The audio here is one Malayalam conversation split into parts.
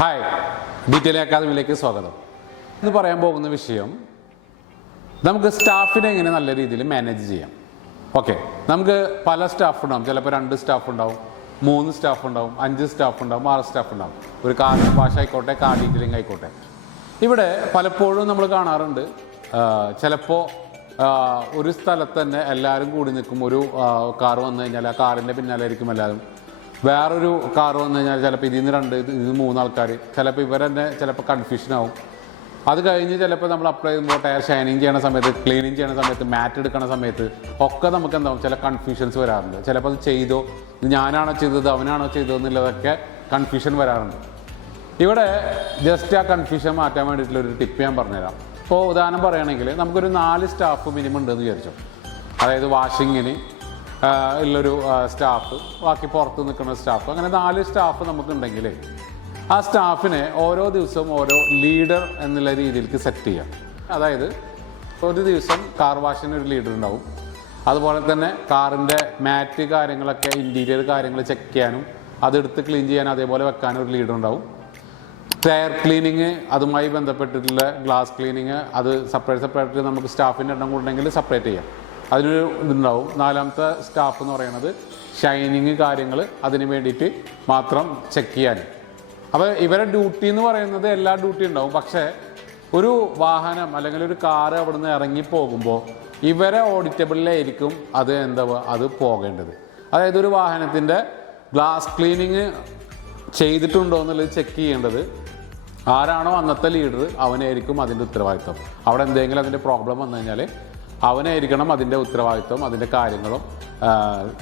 ഹായ്, ഡീറ്റെയിൽ അക്കാദമിയിലേക്ക് സ്വാഗതം. ഇന്ന് പറയാൻ പോകുന്ന വിഷയം നമുക്ക് സ്റ്റാഫിനെ എങ്ങനെ നല്ല രീതിയിൽ മാനേജ് ചെയ്യാം. ഓക്കെ, നമുക്ക് പല സ്റ്റാഫ് ഉണ്ടാവും. ചിലപ്പോൾ 2 സ്റ്റാഫ് ഉണ്ടാവും, 3 സ്റ്റാഫ് ഉണ്ടാവും, 5 സ്റ്റാഫ് ഉണ്ടാവും, 6 സ്റ്റാഫ് ഉണ്ടാവും. ഒരു കാർ വാഷ് ആയിക്കോട്ടെ, കാർ ഡീറ്റെയിലിംഗ് ആയിക്കോട്ടെ. ഇവിടെ പലപ്പോഴും നമ്മൾ കാണാറുണ്ട്, ചിലപ്പോൾ ഒരു സ്ഥലത്ത് തന്നെ എല്ലാവരും കൂടി നിൽക്കും. ഒരു കാർ വന്നു കഴിഞ്ഞാൽ ആ കാറിൻ്റെ പിന്നാലെ ആയിരിക്കും എല്ലാവരും. വേറൊരു കാർ വന്നു കഴിഞ്ഞാൽ ചിലപ്പോൾ ഇതിൽ നിന്ന് 2, ഇതിൽ നിന്ന് 3 ആൾക്കാർ. ചിലപ്പോൾ ഇവർ തന്നെ ചിലപ്പോൾ കൺഫ്യൂഷൻ ആവും. അത് കഴിഞ്ഞ് ചിലപ്പോൾ നമ്മൾ അപ്ലൈ ചെയ്യുമ്പോൾ ടയർ ഷൈനിങ് ചെയ്യണ സമയത്ത്, ക്ലീനിങ് ചെയ്യണ സമയത്ത്, മാറ്റ് എടുക്കണ സമയത്ത് ഒക്കെ നമുക്ക് എന്താവും, ചില കൺഫ്യൂഷൻസ് വരാറുണ്ട്. ചിലപ്പോൾ അത് ചെയ്തോ, ഞാനാണോ ചെയ്തത്, അവനാണോ ചെയ്തോ എന്നുള്ളതൊക്കെ കൺഫ്യൂഷൻ വരാറുണ്ട്. ഇവിടെ ജസ്റ്റ് ആ കൺഫ്യൂഷൻ മാറ്റാൻ വേണ്ടിയിട്ടുള്ളൊരു ടിപ്പ് ഞാൻ പറഞ്ഞുതരാം. ഇപ്പോൾ ഉദാഹരണം പറയുകയാണെങ്കിൽ നമുക്കൊരു 4 സ്റ്റാഫ് മിനിമം ഉണ്ടെന്ന് വിചാരിച്ചു. അതായത് വാഷിങ്ങിന് ഉള്ളൊരു സ്റ്റാഫ്, ബാക്കി പുറത്ത് നിൽക്കുന്ന സ്റ്റാഫ്, അങ്ങനെ 4 സ്റ്റാഫ് നമുക്കുണ്ടെങ്കിൽ ആ സ്റ്റാഫിനെ ഓരോ ദിവസവും ഓരോ ലീഡർ എന്നുള്ള രീതിയിലേക്ക് സെറ്റ് ചെയ്യാം. അതായത് ഒരു ദിവസം കാർ വാഷിന് ഒരു ലീഡർ ഉണ്ടാവും. അതുപോലെ തന്നെ കാറിൻ്റെ മാറ്റ് കാര്യങ്ങളൊക്കെ, ഇൻറ്റീരിയർ കാര്യങ്ങൾ ചെക്ക് ചെയ്യാനും അതെടുത്ത് ക്ലീൻ ചെയ്യാനും അതേപോലെ വെക്കാനും ഒരു ലീഡർ ഉണ്ടാവും. ടയർ ക്ലീനിങ്, അതുമായി ബന്ധപ്പെട്ടിട്ടുള്ള ഗ്ലാസ് ക്ലീനിങ്, അത് സെപ്പറേറ്റ് നമുക്ക് സ്റ്റാഫിൻ്റെ എണ്ണം കൂടെങ്കിൽ സെപ്പറേറ്റ് ചെയ്യാം, അതിനൊരു ഇതുണ്ടാവും. 4ാമത്തെ സ്റ്റാഫ് എന്ന് പറയുന്നത് ഷൈനിങ് കാര്യങ്ങൾ അതിന് വേണ്ടിയിട്ട് മാത്രം ചെക്ക് ചെയ്യാൻ. അപ്പോൾ ഇവരെ ഡ്യൂട്ടി എന്ന് പറയുന്നത് എല്ലാ ഡ്യൂട്ടി ഉണ്ടാവും. പക്ഷേ ഒരു വാഹനം അല്ലെങ്കിൽ ഒരു കാറ് അവിടെ നിന്ന് ഇറങ്ങിപ്പോകുമ്പോൾ ഇവരെ ഓഡിറ്റബിളിലായിരിക്കും അത് അത് പോകേണ്ടത്. അതായത് ഒരു വാഹനത്തിൻ്റെ ഗ്ലാസ് ക്ലീനിങ് ചെയ്തിട്ടുണ്ടോ എന്നുള്ളത് ചെക്ക് ചെയ്യേണ്ടത് ആരാണോ അന്നത്തെ ലീഡർ, അവനായിരിക്കും അതിൻ്റെ ഉത്തരവാദിത്വം. അവിടെ എന്തെങ്കിലും അതിൻ്റെ പ്രോബ്ലം വന്നു കഴിഞ്ഞാൽ അവനായിരിക്കണം അതിൻ്റെ ഉത്തരവാദിത്വം, അതിൻ്റെ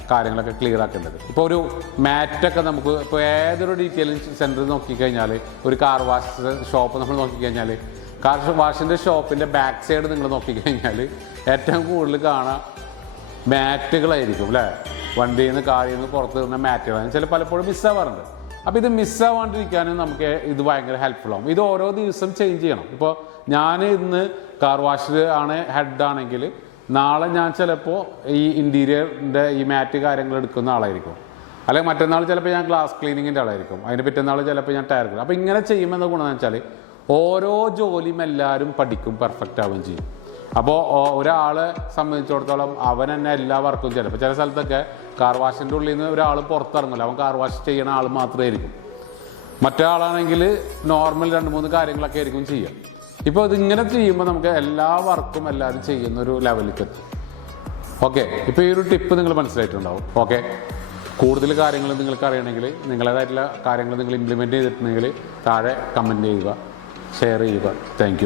കാര്യങ്ങളൊക്കെ ക്ലിയർ ആക്കേണ്ടത്. ഇപ്പോൾ ഒരു മാറ്റൊക്കെ നമുക്ക് ഇപ്പോൾ ഏതൊരു ഡീറ്റെയിലിംഗ് സെൻറ്റർ നോക്കിക്കഴിഞ്ഞാൽ, ഒരു കാർ വാഷ് ഷോപ്പ് നമ്മൾ നോക്കിക്കഴിഞ്ഞാൽ, കാർ വാഷിൻ്റെ ഷോപ്പിൻ്റെ ബാക്ക് സൈഡ് നിങ്ങൾ നോക്കിക്കഴിഞ്ഞാൽ ഏറ്റവും കൂടുതൽ കാണാൻ മാറ്റുകളായിരിക്കും അല്ലേ. വണ്ടിയിൽ നിന്ന് കാറിൽ നിന്ന് പുറത്ത് വരുന്ന മാറ്റുകളാണ് പലപ്പോഴും മിസ്സാവാറുണ്ട്. അപ്പോൾ ഇത് മിസ്സാവാണ്ടിരിക്കാനും നമുക്ക് ഇത് ഭയങ്കര ഹെൽപ്ഫുൾ ആവും. ഇത് ഓരോ ദിവസം ചേഞ്ച് ചെയ്യണം. ഇപ്പോൾ ഞാൻ ഇന്ന് കാർ വാഷിൽ ആണ് ഹെഡ് ആണെങ്കിൽ, നാളെ ഞാൻ ചിലപ്പോൾ ഈ ഇൻറ്റീരിയറിൻ്റെ ഈ മാറ്റ് കാര്യങ്ങൾ എടുക്കുന്ന ആളായിരിക്കും. അല്ലെങ്കിൽ മറ്റന്നാൾ ചിലപ്പോൾ ഞാൻ ഗ്ലാസ് ക്ലീനിങ്ങിൻ്റെ ആളായിരിക്കും. അതിന് പിറ്റന്നാൾ ചിലപ്പോൾ ഞാൻ ടയർ ക്ലീൻ. അപ്പോൾ ഇങ്ങനെ ചെയ്യുമെന്ന ഗുണമെന്ന് വെച്ചാൽ ഓരോ ജോലിയും എല്ലാവരും പഠിക്കും, പെർഫെക്റ്റ് ആവുകയും ചെയ്യും. അപ്പോൾ ഒരാളെ സംബന്ധിച്ചിടത്തോളം അവൻ തന്നെ എല്ലാ വർക്കും, ചിലപ്പോൾ ചില സ്ഥലത്തൊക്കെ കാർ വാഷിൻ്റെ ഉള്ളിൽ നിന്ന് ഒരാൾ പുറത്തിറങ്ങില്ല, അവൻ കാർ വാഷ് ചെയ്യുന്ന ആൾ മാത്രമേ ആയിരിക്കും. മറ്റേ ആളാണെങ്കിൽ നോർമൽ 2-3 കാര്യങ്ങളൊക്കെ ആയിരിക്കും ചെയ്യുക. ഇപ്പോൾ ഇതിങ്ങനെ ചെയ്യുമ്പോൾ നമുക്ക് എല്ലാ വർക്കും എല്ലാവരും ചെയ്യുന്നൊരു ലെവലിലേക്ക് എത്തും. ഓക്കെ, ഇപ്പോൾ ഈ ഒരു ടിപ്പ് നിങ്ങൾ മനസ്സിലായിട്ടുണ്ടാവും. ഓക്കെ, കൂടുതൽ കാര്യങ്ങൾ നിങ്ങൾക്ക് അറിയണമെങ്കിൽ, നിങ്ങളേതായിട്ടുള്ള കാര്യങ്ങൾ നിങ്ങൾ ഇംപ്ലിമെൻറ്റ് ചെയ്തിട്ടുണ്ടെങ്കിൽ താഴെ കമൻറ്റ് ചെയ്യുക, ഷെയർ ചെയ്യുക. Thank you.